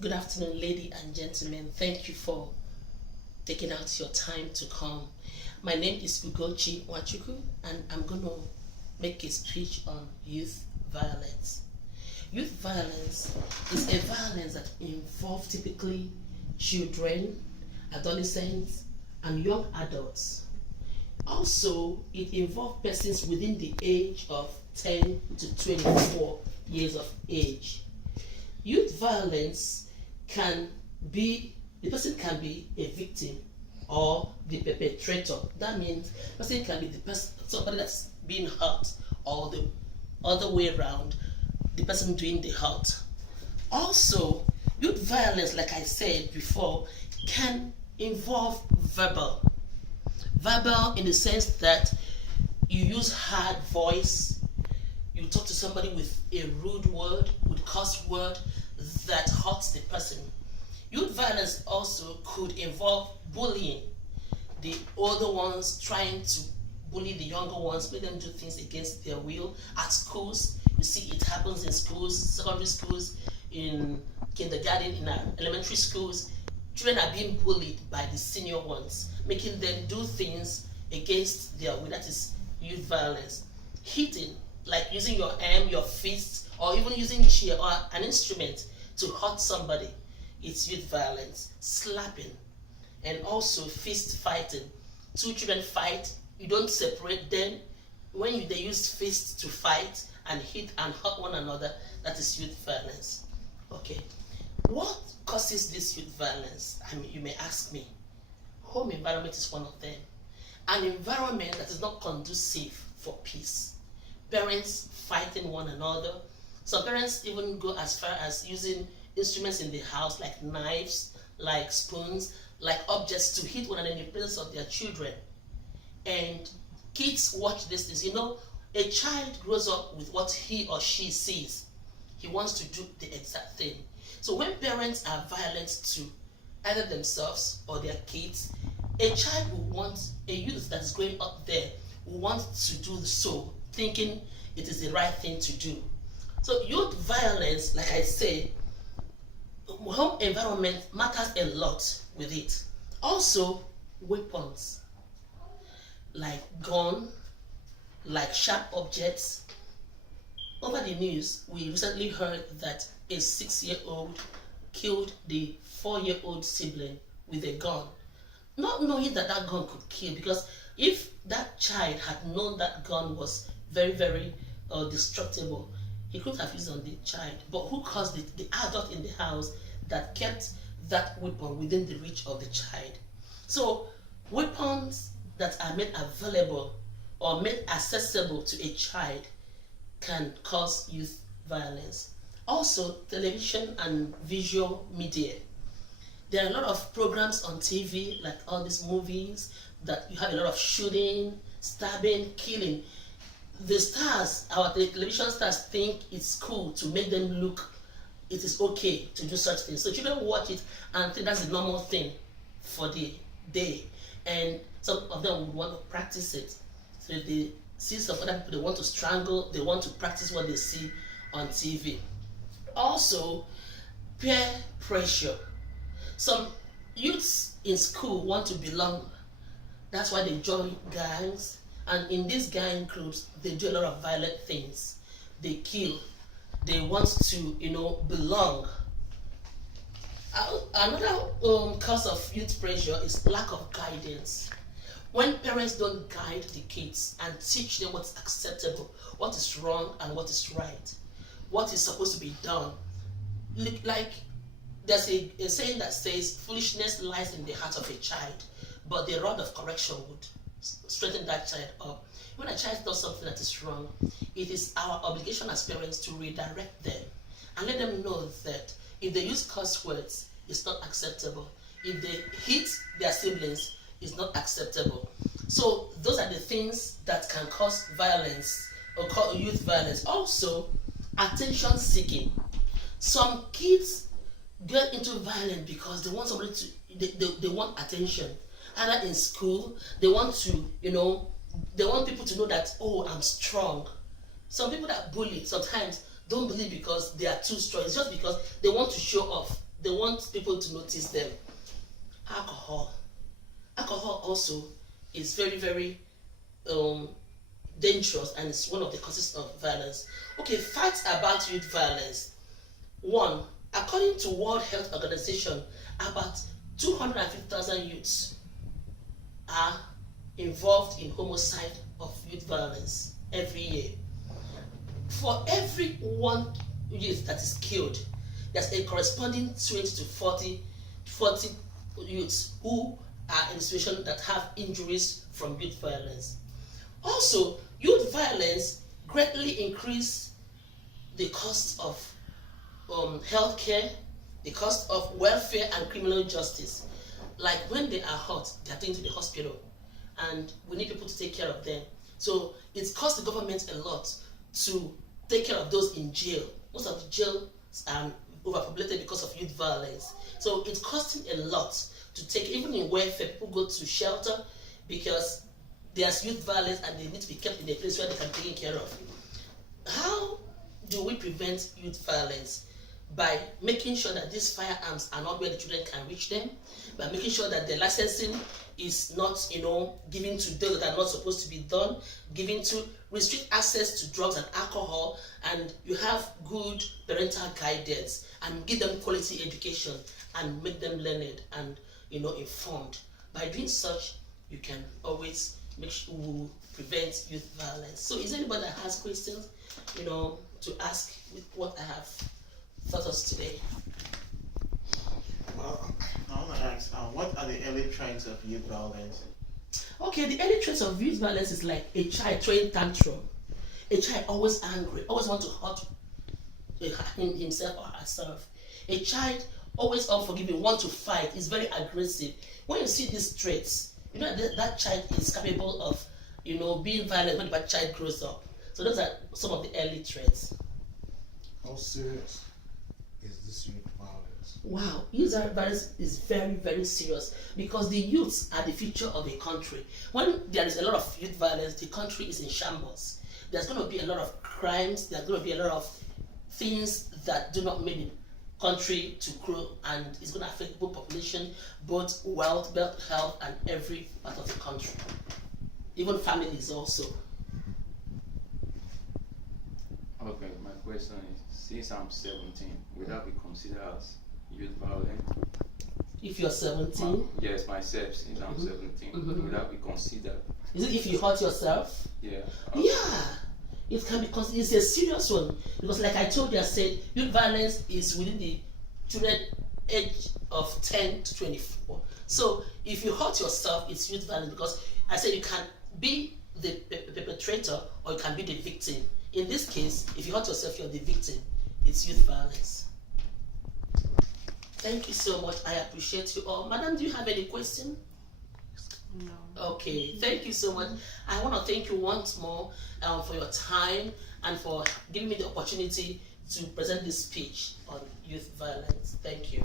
Good afternoon, ladies and gentlemen. Thank you for taking out your time to come. My name is Ugochi Wachuku, and I'm going to make a speech on youth violence. Youth violence is a violence that involves typically children, adolescents, and young adults. Also, it involves persons within the age of 10 to 24 years of age. Youth violence can be, the person can be a victim or the perpetrator. That means the person can be the person, somebody that's being hurt, or the other way around, the person doing the hurt. Also, youth violence, like I said before, can involve verbal in the sense that you use hard voice, you talk to somebody with a rude word, with curse word that hurts the person. Youth violence also could involve bullying, the older ones trying to bully the younger ones, make them do things against their will. At schools, you see it happens in schools, secondary schools, in kindergarten, in elementary schools. Children are being bullied by the senior ones, making them do things against their will. That is youth violence. Hitting, like using your arm, your fist, or even using chair or an instrument to hurt somebody, it's youth violence. Slapping, and also fist fighting. Two children fight, you don't separate them. When they use fists to fight and hit and hurt one another, that is youth violence. Okay, what causes this youth violence? I mean, you may ask me. Home environment is one of them. An environment that is not conducive for peace. Parents fighting one another. Some parents even go as far as using instruments in the house like knives, like spoons, like objects to hit one another in the presence of their children. And kids watch these things. You know, a child grows up with what he or she sees. He wants to do the exact thing. So when parents are violent to either themselves or their kids, a child will want, a youth that is growing up there will want to do so, thinking it is the right thing to do. So youth violence, like I say, home environment matters a lot with it. Also, weapons like gun, like sharp objects. Over the news, we recently heard that a 6-year-old killed the 4-year-old sibling with a gun, not knowing that that gun could kill. Because if that child had known that gun was very, very destructible, he could have used on the child. But who caused it? The adult in the house that kept that weapon within the reach of the child. So weapons that are made available or made accessible to a child can cause youth violence. Also, television and visual media. There are a lot of programs on TV, like all these movies, that you have a lot of shooting, stabbing, killing. The stars, our television stars, think it's cool to make them look, it is okay to do such things. So children watch it and think that's the normal thing for the day. And some of them would want to practice it. So if they see some other people they want to strangle, they want to practice what they see on TV. Also, peer pressure. Some youths in school want to belong. That's why they join gangs. And in these gang groups, they do a lot of violent things. They kill. They want to, belong. Another cause of youth pressure is lack of guidance. When parents don't guide the kids and teach them what's acceptable, what is wrong and what is right, what is supposed to be done. Like there's a saying that says, foolishness lies in the heart of a child, but the rod of correction would straighten that child up. When a child does something that is wrong, it is our obligation as parents to redirect them and let them know that if they use curse words, it's not acceptable. If they hit their siblings, it's not acceptable. So those are the things that can cause violence or cause youth violence. Also, attention seeking. Some kids get into violence because they want somebody to, they want attention. Either in school, they want to, they want people to know that, oh, I'm strong. Some people that bully sometimes don't believe because they are too strong. It's just because they want to show off. they want people to notice them. Alcohol. Alcohol also is very, very dangerous, and it's one of the causes of violence. Okay, facts about youth violence. One, according to World Health Organization, about 250,000 youths are involved in homicide of youth violence every year. For every one youth that is killed, there's a corresponding 20 to 40 youths who are in a situation that have injuries from youth violence. Also, youth violence greatly increase the cost of healthcare, the cost of welfare and criminal justice. Like when they are hurt, they are taken to the hospital, and we need people to take care of them. So it costs the government a lot to take care of those in jail. Most of the jails are overpopulated because of youth violence. So it's costing a lot to take, even in welfare, people go to shelter because there's youth violence and they need to be kept in a place where they can be taken care of. How do we prevent youth violence? By making sure that these firearms are not where the children can reach them, by making sure that the licensing is not, given to those that are not supposed to be done, given to restrict access to drugs and alcohol, and you have good parental guidance and give them quality education and make them learned and informed. By doing such, you can always make sure we prevent youth violence. So is there anybody that has questions, to ask with what I have thought us today? Well, I want to ask, what are the early traits of youth violence? Okay, the early traits of youth violence is like a child throwing tantrum, a child always angry, always want to hurt himself or herself, a child always unforgiving, want to fight, is very aggressive. When you see these traits, that child is capable of, being violent when the child grows up. So those are some of the early traits. How serious is this youth violence? Wow, youth violence is very, very serious because the youths are the future of a country. When there is a lot of youth violence, the country is in shambles. There's going to be a lot of crimes, there's going to be a lot of things that do not make the country to grow, and it's going to affect both population, both wealth, health, and every part of the country. Even families also. Okay, my question is, since I'm 17, will that be considered as youth violence? If you're 17? Yes, myself, since I'm 17, will that be considered? Is it if you hurt yourself? Yeah. Yeah, it can be considered. It's a serious one because, like I told you, I said youth violence is within the children age of 10 to 24. So if you hurt yourself, it's youth violence because I said you can be the perpetrator or you can be the victim. In this case, if you hurt yourself, you're the victim. It's youth violence. Thank you so much. I appreciate you all. Madam, do you have any question? No. Okay, thank you so much. I want to thank you once more for your time and for giving me the opportunity to present this speech on youth violence. Thank you.